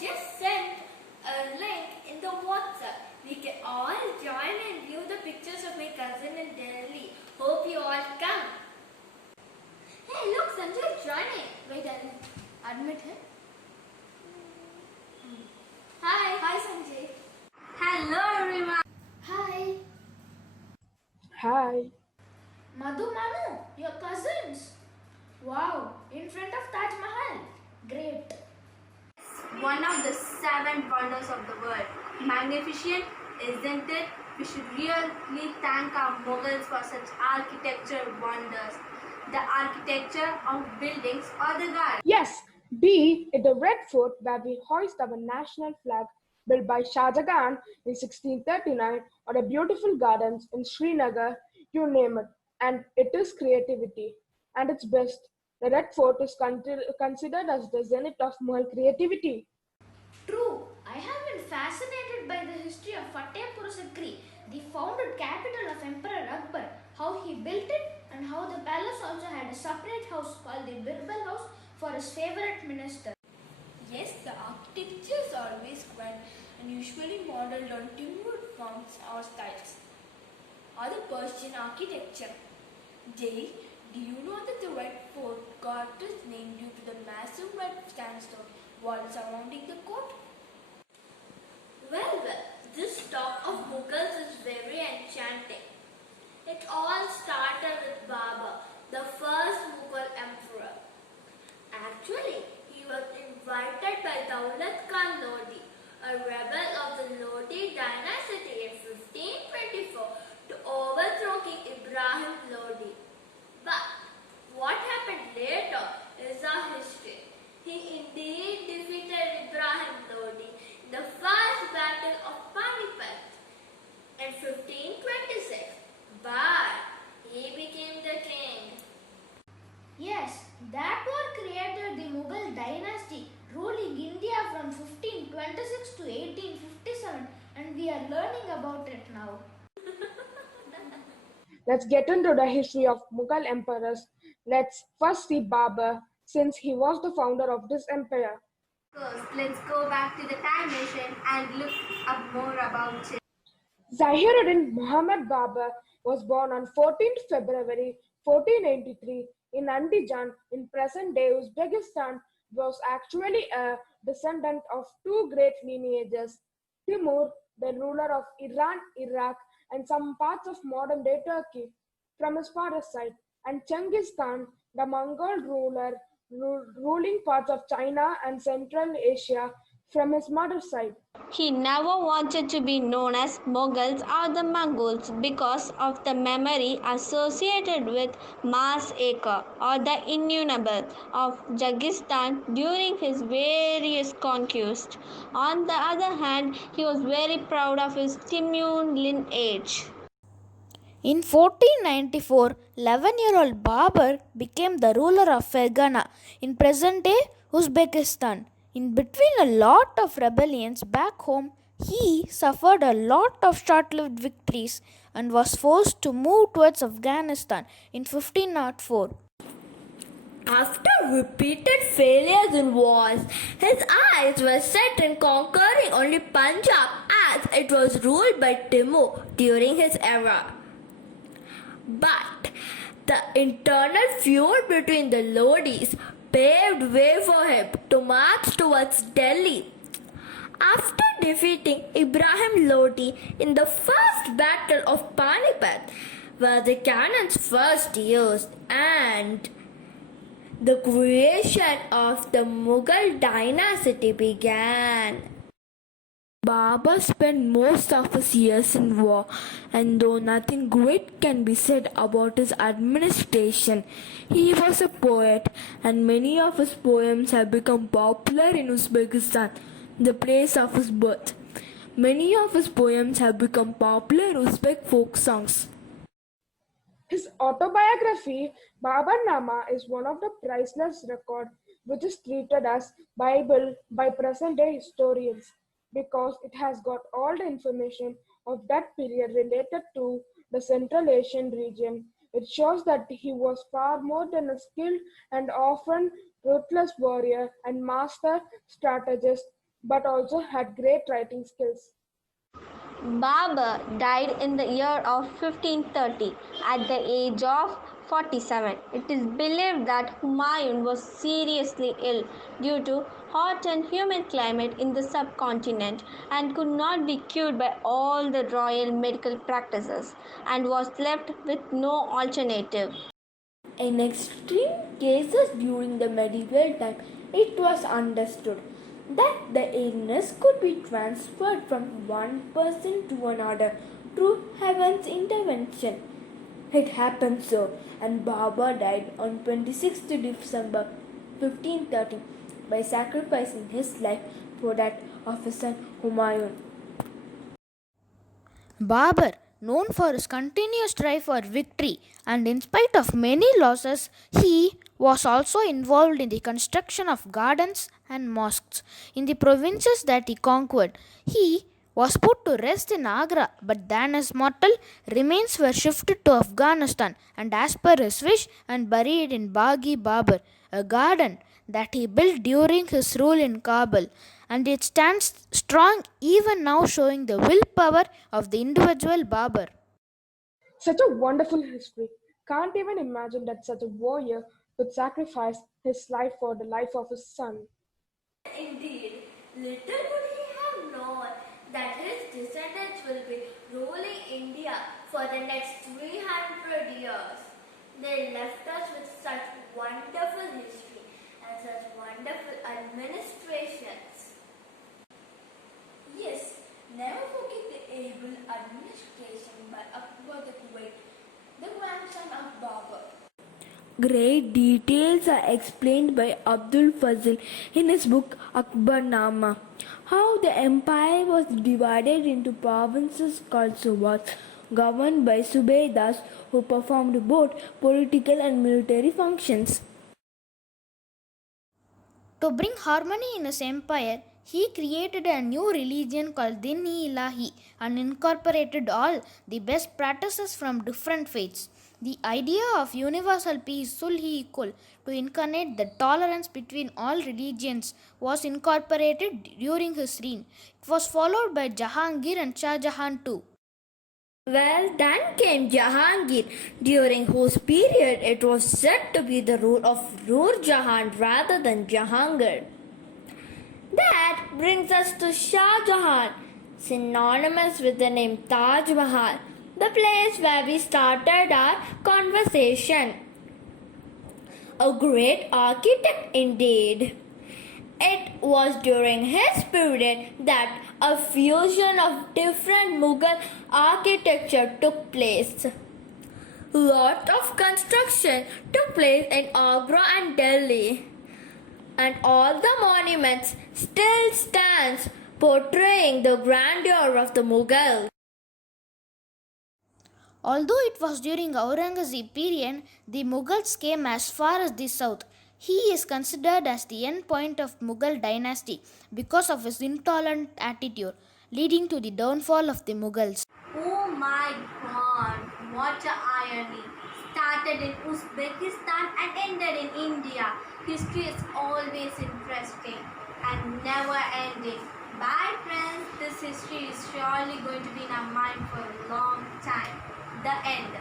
just sent a link in the WhatsApp. We can all join and view the pictures of my cousin in Delhi. Hope you all come. Hey, look, Sanjay is joining. Wait, I'll admit him. Hi. Hi, Sanjay. Hello, everyone. Hi. Hi. Manu, your cousins. Wow, in front of Taj Mahal. Great. One of the 7 wonders of the world. Magnificent, isn't it? We should really thank our Mughals for such architectural wonders. The architecture of buildings or the gardens. Yes, be it the Red Fort where we hoist our national flag built by Shah Jahan in 1639 or the beautiful gardens in Srinagar, you name it. And it is creativity. And its best. The Red Fort is considered as the zenith of Mughal creativity. True, I have been fascinated by the history of Fatehpur Sikri, the founded capital of Emperor Akbar, how he built it and how the palace also had a separate house called the Birbal House for his favorite minister. Yes, the architecture is always quite and usually modeled on timber forms or styles, or the Persian architecture. Jay, do you know that the Red Fort got its name due to the massive red sandstone wall surrounding the court? Well, this talk of Mughals is very enchanting. It all started with Babur, the first Mughal emperor. Actually, he was invited by Daulat Khan Lodi, a rebel of the Lodi dynasty in 1524 to overthrow King Ibrahim Lodi. But what happened later is a history. He indeed defeated Ibrahim Lodi in the first battle of Panipat in 1526, but he became the king. Yes, that war created the Mughal dynasty, ruling India from 1526 to 1857, and we are learning about it now. Let's get into the history of Mughal emperors. Let's first see Babur, since he was the founder of this empire. First, let's go back to the time machine and look up more about it. Zahiruddin Muhammad Babur was born on 14th February 1483 in Andijan in present-day Uzbekistan. Was actually a descendant of two great lineages, Timur, the ruler of Iran, Iraq, and some parts of modern-day Turkey, from his father's side, and Genghis Khan, the Mongol ruler ruling parts of China and Central Asia, from his mother's side. He never wanted to be known as Mughals or the Mongols because of the memory associated with Mars Acre or the Innumerable of Jagistan during his various conquests. On the other hand, he was very proud of his Timurid lineage. In 1494, 11-year-old Babur became the ruler of Fergana in present-day Uzbekistan. In between a lot of rebellions back home, he suffered a lot of short-lived victories and was forced to move towards Afghanistan in 1504. After repeated failures in wars, his eyes were set on conquering only Punjab as it was ruled by Timur during his era. But the internal feud between the Lodis paved way for him to march towards Delhi. After defeating Ibrahim Lodi in the first battle of Panipat, where the cannons first used, and the creation of the Mughal dynasty began. Babur spent most of his years in war, and though nothing great can be said about his administration, he was a poet, and many of his poems have become popular in Uzbekistan, the place of his birth. Many of his poems have become popular Uzbek folk songs. His autobiography, Babarnama, is one of the priceless records which is treated as Bible by present-day historians because it has got all the information of that period related to the Central Asian region. It shows that he was far more than a skilled and often ruthless warrior and master strategist. but also had great writing skills. Babur died in the year of 1530 at the age of 47. It is believed that Humayun was seriously ill due to hot and humid climate in the subcontinent and could not be cured by all the royal medical practices and was left with no alternative. In extreme cases during the medieval time, it was understood that the illness could be transferred from one person to another through heaven's intervention. It happened so, and Baba died on 26th December 1530 by sacrificing his life for that of his son Humayun. Babur, known for his continuous strive for victory and in spite of many losses, he was also involved in the construction of gardens and mosques in the provinces that he conquered. He was put to rest in Agra, but then his mortal remains were shifted to Afghanistan and, as per his wish, and buried in Bagi Babur, a garden that he built during his rule in Kabul, and it stands strong even now, showing the willpower of the individual Babur. Such a wonderful history. Can't even imagine that such a warrior could sacrifice his life for the life of his son. Indeed, little would he have known that his descendants will be ruling India for the next 300 years. They left us with such wonderful history and such wonderful administrations. Yes, never forget the able administration by Akbar the Great, the grandson of Babur. Great details are explained by Abdul Fazil in his book Akbarnama. How the empire was divided into provinces called Subats, governed by Subedas who performed both political and military functions. To bring harmony in his empire, he created a new religion called Din-i-Ilahi and incorporated all the best practices from different faiths. The idea of universal peace, sulh-i-kul, to incarnate the tolerance between all religions was incorporated during his reign. It was followed by Jahangir and Shah Jahan too. Well, then came Jahangir, during whose period it was said to be the rule of Noor Jahan rather than Jahangir. That brings us to Shah Jahan, synonymous with the name Taj Mahal, the place where we started our conversation. A great architect indeed. It was during his period that a fusion of different Mughal architecture took place. Lot of construction took place in Agra and Delhi, and all the monuments still stands portraying the grandeur of the Mughals. Although it was during Aurangzeb period, the Mughals came as far as the south. He is considered as the end point of Mughal dynasty because of his intolerant attitude, leading to the downfall of the Mughals. Oh my god, what a irony. Started in Uzbekistan and ended in India. History is always interesting and never ending. Bye friends, this history is surely going to be in our mind for a long time. The end.